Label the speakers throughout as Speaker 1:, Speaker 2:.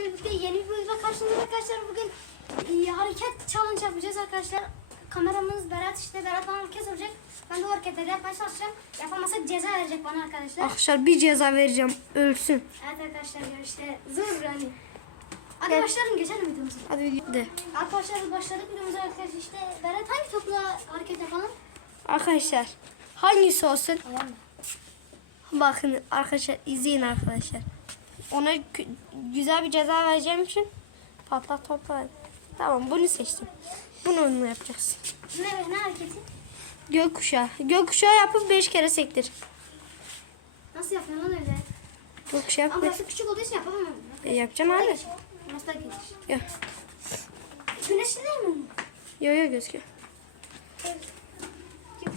Speaker 1: sizlerle birlikte yeni bir videoda karşınızda arkadaşlar. Bugün e, hareket challenge yapacağız arkadaşlar. Kameramız Berat işte Berat bana hareket soracak. Ben de o hareketleri yapmaya çalışacağım. Yapamazsak ceza verecek bana arkadaşlar.
Speaker 2: Arkadaşlar bir ceza vereceğim. Ölsün.
Speaker 1: Evet arkadaşlar ya işte zor yani. Hadi
Speaker 2: Evet.
Speaker 1: başlayalım geçelim videomuza.
Speaker 2: Hadi de.
Speaker 1: Arkadaşlar başladık videomuza arkadaşlar işte Berat hangi topla hareket yapalım?
Speaker 2: Arkadaşlar hangisi olsun? Bakın arkadaşlar izleyin arkadaşlar. Ona güzel bir ceza vereceğim için patlat topla. Tamam bunu seçtim. Bunu onunla yapacağız.
Speaker 1: Ne, ne hareketi?
Speaker 2: Gökkuşağı. Gökkuşağı yapıp 5 kere sektir.
Speaker 1: Nasıl yapıyorsun lan öyle?
Speaker 2: Gökkuşağı
Speaker 1: Ama
Speaker 2: yapıp
Speaker 1: burası küçük olduğu için yapamam.
Speaker 2: e, yapacağım abi.
Speaker 1: Nasıl da geçiş?
Speaker 2: Yok.
Speaker 1: Güneşli değil mi?
Speaker 2: Yo yo gözüküyor.
Speaker 1: Evet.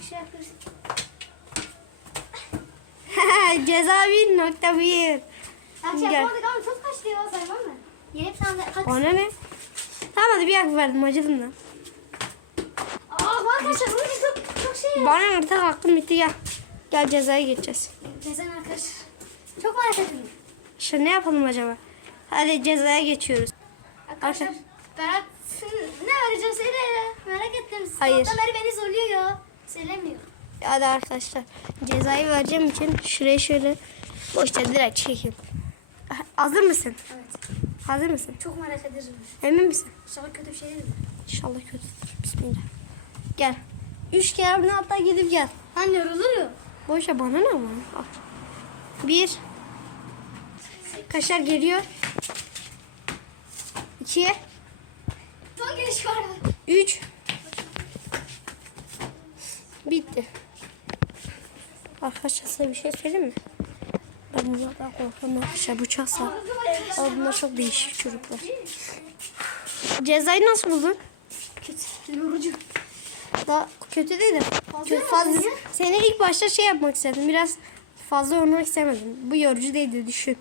Speaker 1: Şey yapıyorsun.
Speaker 2: ceza 1.1.
Speaker 1: Her şey
Speaker 2: Gel.
Speaker 1: yapamadık ama çok kaçtı ya sayman mı? Yeni bir tane kaç.
Speaker 2: Ona ne? Tamam hadi bir hak verdim acıdım da.
Speaker 1: Aa bak arkadaşlar bu çok, çok şey ya.
Speaker 2: Bana artık aklım bitti gel. Gel cezaya geçeceğiz.
Speaker 1: Gezen arkadaşlar. Çok merak ettim.
Speaker 2: İşte ne yapalım acaba? Hadi cezaya geçiyoruz.
Speaker 1: Arkadaşlar Berat ne vereceğim söyle. Merak ettim.
Speaker 2: Hayır.
Speaker 1: Sabahtan beni zorluyor ya. Söylemiyor.
Speaker 2: Hadi arkadaşlar cezayı vereceğim için şuraya şöyle boşta direkt çekeyim. Hazır mısın?
Speaker 1: Evet.
Speaker 2: Hazır mısın?
Speaker 1: Çok merak ederim.
Speaker 2: Emin misin?
Speaker 1: İnşallah kötü bir şey değil mi?
Speaker 2: İnşallah kötüdür. Bismillah. Gel. Üç kere bunu hatta gidip gel.
Speaker 1: Anne yorulur ya.
Speaker 2: Boşa bana ne var? Al. Bir. Kaşar geliyor. İki.
Speaker 1: Çok geniş var.
Speaker 2: Üç. Bitti. Arkadaşlar size bir şey söyleyeyim mi? Ben bunlardan korkuyorum arkadaşlar. Bu çasa. Ama bunlar çok değişik çocuklar. Cezayı nasıl buldun?
Speaker 1: Kötü. Yorucu.
Speaker 2: Daha kötü değil de.
Speaker 1: Fazla
Speaker 2: fazla. Seni ilk başta şey yapmak istedim. Biraz fazla yormak istemedim. Bu yorucu değildi düşün.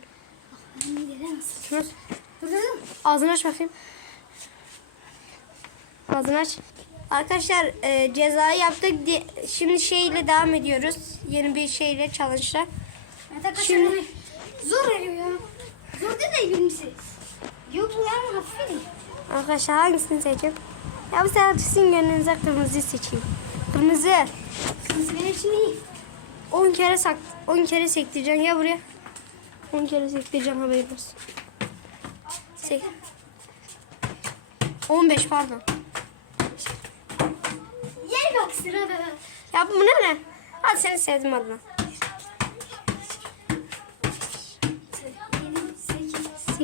Speaker 2: Ağzını aç bakayım. Ağzını aç. Arkadaşlar e, cezayı yaptık. Di- Şimdi şeyle devam ediyoruz. Yeni bir şeyle challenge'la.
Speaker 1: Arkadaşlar.
Speaker 2: Şimdi-
Speaker 1: Zor veriyor ya. Zor değil de yirmisi. Yok bu yani hafif değil.
Speaker 2: Arkadaşlar hangisini seçeyim? Ya bu sefer sizin gönlünüze kırmızıyı seçeyim. Kırmızı.
Speaker 1: Kızı benim için iyi.
Speaker 2: 10 kere sak 10 kere sektireceğim ya buraya. 10 kere sektireceğim haberin olsun. Sek 15 pardon.
Speaker 1: Yeni bak sırada.
Speaker 2: Ya bu ne ne? Hadi seni sevdim adına.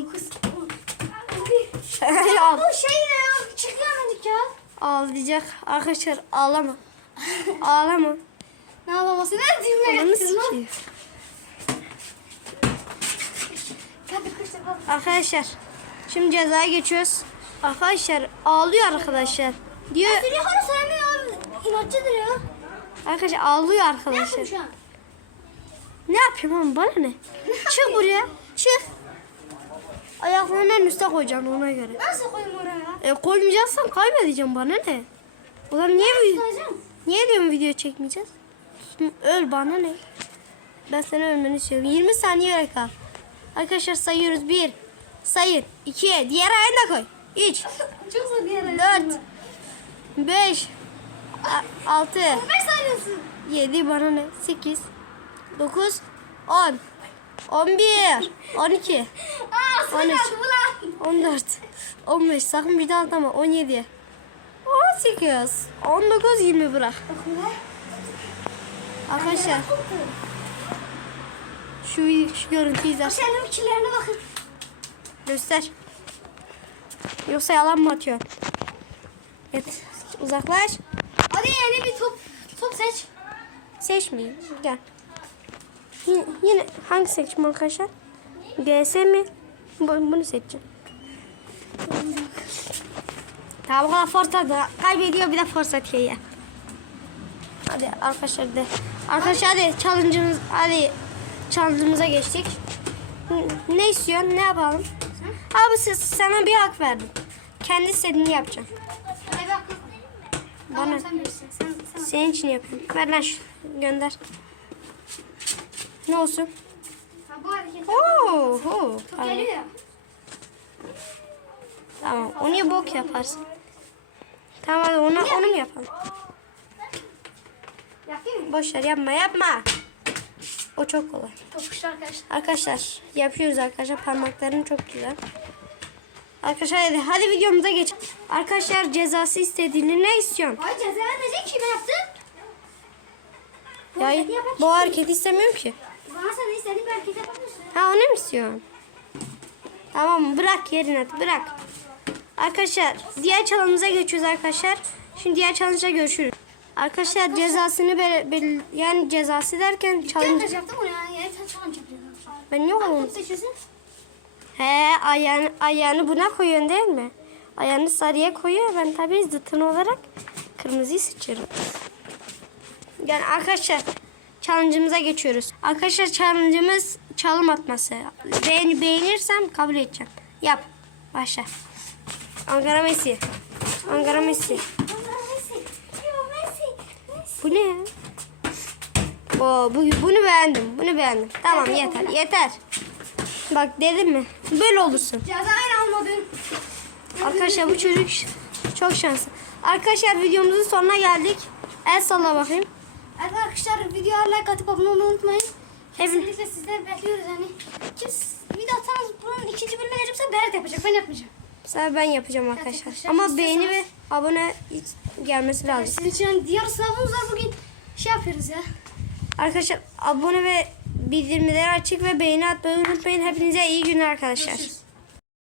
Speaker 1: On.
Speaker 2: ya
Speaker 1: Bu şey ya. Çıkamadık ya.
Speaker 2: ağlayacak. Arkadaşlar ağlama. ağlama.
Speaker 1: Ne yapamazsın? Ne yapalım.
Speaker 2: Arkadaşlar şimdi cezaya geçiyoruz. Arkadaşlar ağlıyor arkadaşlar. Diyor
Speaker 1: Seni yukarı söylemiyor. İnatçıdır ya.
Speaker 2: arkadaşlar ağlıyor
Speaker 1: Ne
Speaker 2: arkadaşlar.
Speaker 1: yapayım şu an?
Speaker 2: Ne yapayım oğlum bana ne? Çık buraya. Çık. Ayaklarını en üste koyacaksın ona göre.
Speaker 1: Nasıl koyayım oraya?
Speaker 2: E koymayacaksan kaybedeceğim bana ne? Ulan niye
Speaker 1: Tutacağım.
Speaker 2: niye diyorum video çekmeyeceğiz? Öl bana ne? Ben seni ölmeni istiyorum. 20 saniye kal. Arkadaşlar sayıyoruz. 1 sayın. 2 diğer ayağını da koy. 3
Speaker 1: Çok zor bir yere.
Speaker 2: 4 5 6
Speaker 1: 5 saniyesi.
Speaker 2: 7 bana ne? 8 9 10 11 12
Speaker 1: Aa sıra
Speaker 2: 13.
Speaker 1: geldi ulan.
Speaker 2: 14 15 sakın bir daha atlama 17 18 19 20 bırak. Arkadaşlar şu, şu görüntüyü izler.
Speaker 1: Senin ikilerine bakın.
Speaker 2: Göster. Yoksa yalan mı atıyor? Evet. Uzaklaş.
Speaker 1: Hadi yeni bir top top seç.
Speaker 2: Seçmeyin. Gel. Yine, yine hangi seçim arkadaşlar? GS mi? Bu, bunu seçeceğim. Tamam bu kadar forsa da kaybediyor bir de atıyor ya. Hadi arkadaşlar de. Arkadaşlar hadi challenge'ımız hadi challenge'ımıza geçtik. Ne istiyorsun? Ne yapalım? Abi siz, sana bir hak verdim. Kendi istediğini yapacaksın.
Speaker 1: Bak. Tamam
Speaker 2: Bana.
Speaker 1: sen. Sen, sen.
Speaker 2: Senin için yapıyorum. Ver lan şu. Gönder. Ne olsun?
Speaker 1: Ha, bu hareket.
Speaker 2: Oo, oo.
Speaker 1: Top geliyor ya.
Speaker 2: Tamam onu ya bok yaparsın. Tamam hadi onu, onu mu yapalım?
Speaker 1: Yapayım mı?
Speaker 2: Boş ver yapma yapma. O çok kolay.
Speaker 1: Topuştu arkadaşlar.
Speaker 2: Arkadaşlar yapıyoruz arkadaşlar parmaklarım çok güzel. Arkadaşlar hadi, hadi videomuza geç. Arkadaşlar cezası istediğini ne istiyorsun?
Speaker 1: Ay ceza vermeyecek ki ben yaptım. Bu
Speaker 2: Ya
Speaker 1: hareketi
Speaker 2: bu hareketi istemiyorum ki.
Speaker 1: Bana sen istediğin bir hareket yapabilirsin.
Speaker 2: Ha onu mu istiyorsun? Tamam bırak yerine bırak. Arkadaşlar diğer challenge'ımıza geçiyoruz arkadaşlar. Şimdi diğer challenge'da görüşürüz. Arkadaşlar cezasını bel, bel- yani cezası derken
Speaker 1: Challenge
Speaker 2: challenge
Speaker 1: yaptım onu ya. Yani sen challenge yapıyorsun.
Speaker 2: ben onun.
Speaker 1: top seçiyorsun?
Speaker 2: He ayağını, ayağını buna koyuyorsun değil mi? Ayağını sarıya koyuyor. Ben tabii zıtın olarak kırmızıyı seçiyorum. Yani arkadaşlar challenge'ımıza geçiyoruz. Arkadaşlar challenge'ımız çalım atması. Beğen, beğenirsem kabul edeceğim. Yap. Başla. Ankara Messi. Ankara Messi. Bu ne? Oo, bu, bunu beğendim. Bunu beğendim. Tamam yeter. Yeter. Bak dedim mi? Böyle olursun.
Speaker 1: Cezayir almadın.
Speaker 2: Arkadaşlar bu çocuk çok şanslı. Arkadaşlar videomuzun sonuna geldik. El salla bakayım.
Speaker 1: Evet arkadaşlar videoya like atıp abone olmayı unutmayın. Kesinlikle sizleri bekliyoruz yani. Kim video atsanız bunun ikinci bölümüne gelirse Berat yapacak. Ben yapmayacağım.
Speaker 2: Mesela ben yapacağım arkadaşlar.
Speaker 1: arkadaşlar,
Speaker 2: Ama beğeni ve abone gelmesi lazım.
Speaker 1: Sizin için diğer sınavımız var bugün. Şey yapıyoruz ya.
Speaker 2: Arkadaşlar abone ve bildirimleri açık ve beğeni atmayı unutmayın. Hepinize iyi günler arkadaşlar.
Speaker 1: Görüşürüz.